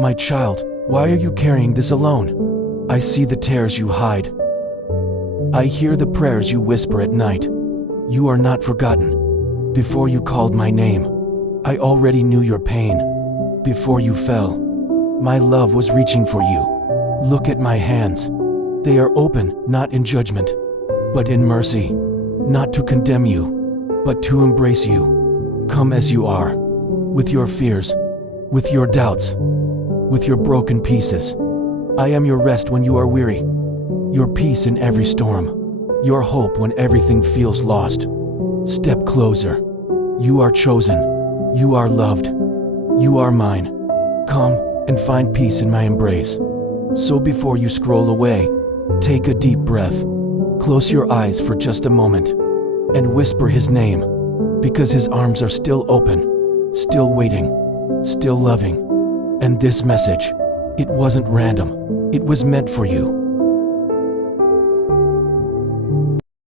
My child, why are you carrying this alone? I see the tears you hide. I hear the prayers you whisper at night. You are not forgotten. Before you called my name, I already knew your pain. Before you fell, my love was reaching for you. Look at my hands. They are open, not in judgment, but in mercy. Not to condemn you, but to embrace you. Come as you are, with your fears, with your doubts, with your broken pieces. I am your rest when you are weary, your peace in every storm, your hope when everything feels lost. Step closer. You are chosen. You are loved. You are mine. Come and find peace in my embrace. So before you scroll away, take a deep breath. Close your eyes for just a moment and whisper his name, because his arms are still open, still waiting, still loving. And this message, it wasn't random. It was meant for you.